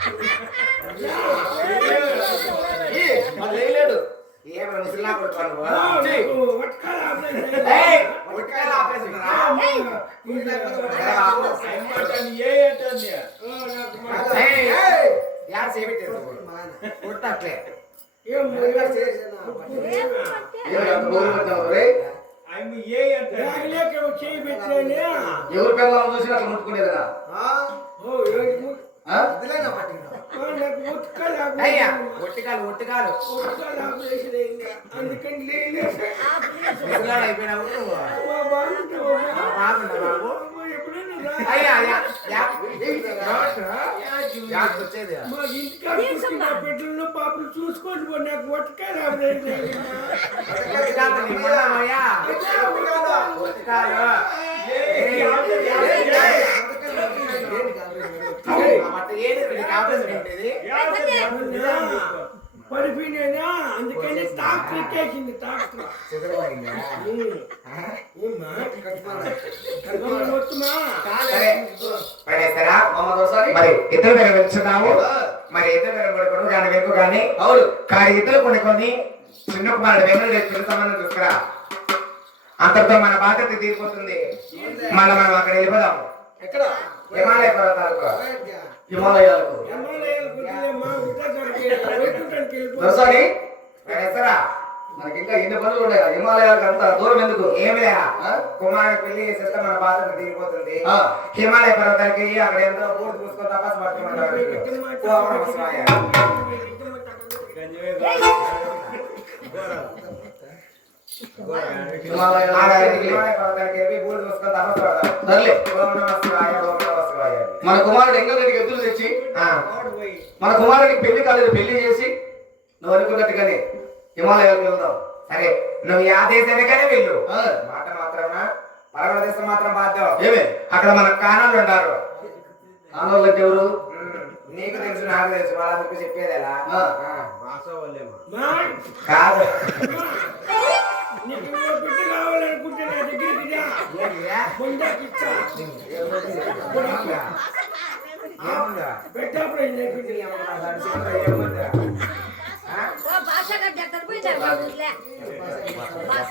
ఇక్కడ ఈ, వాడు లేయలేడు ఏం ముసలినా ఏయ్ యార్ సేవిట్టేది కొట్టట్లే ఎవరి పిల్లలు చూసి అట్లా? అయ్యా ఒట్టికాలు ఒట్టికాలు బాగుందా బాబు? అయ్యా అయ్యా యా యాక్ వచ్చేది. పుట్టిన పాపలు చూసుకోండి పో, నాకు ఒట్టకాయ రావలేదు ఒట్టికాలు పడిపోయినా అందుకని డాక్టర్ ఎక్కేసింది మరి ఇద్దరు దగ్గర వెళ్తున్నాము. మరి ఇద్దరు దగ్గర పడుకోవడం దాని వెనుక కానీ అవును. కానీ ఇద్దరు కొన్ని కొన్ని చిన్న కుమారుడు వెనుక చిన్న సంబంధం తీసుకురా అంతటితో మన బాధ్యత తీరిపోతుంది. మళ్ళీ మనం అక్కడ వెళ్ళిపోదాము. ఎక్కడ? హిమాలయ పర్వతాలకు హిమాలయాలకు. దొరసాని పడేస్తారా మనకి ఇంకా ఎన్ని పనులు ఉన్నాయి? హిమాలయాలకు అంత దూరం ఎందుకు? ఏమి? లేదా కుమారుడు పెళ్ళి చేసేస్తే మన బాధ్యత తీరిపోతుంది. హిమాలయ పర్వతానికి అక్కడ ఎంతో బూడిద పూసుకొని తపస్సు పట్టుకుంటారు మన కుమారుడు ఎంగరెడ్డికి ఎద్దులు తెచ్చి ఆ. మన కుమారుడికి పెళ్ళి కాలేదు పెళ్ళి చేసి నువ్వు అనుకున్నట్టుగానే హిమాలయాలకు వెళ్దాం. సరే నువ్వు యా దేశానికనే వెళ్ళు. ఆ. మాట మాత్రమే పర్వత దేశం మాత్రం బాధ్యం. ఏమే? అక్కడ మన కానాలు ఉంటారు ఆనవాళ్ళు అంటే ఎవరు నీకు తెలుసు నాకు తెలుసు. వాళ్ళందరికీ చెప్పేది ఎలా కాదు. భాష కట్ట పోయింది భాష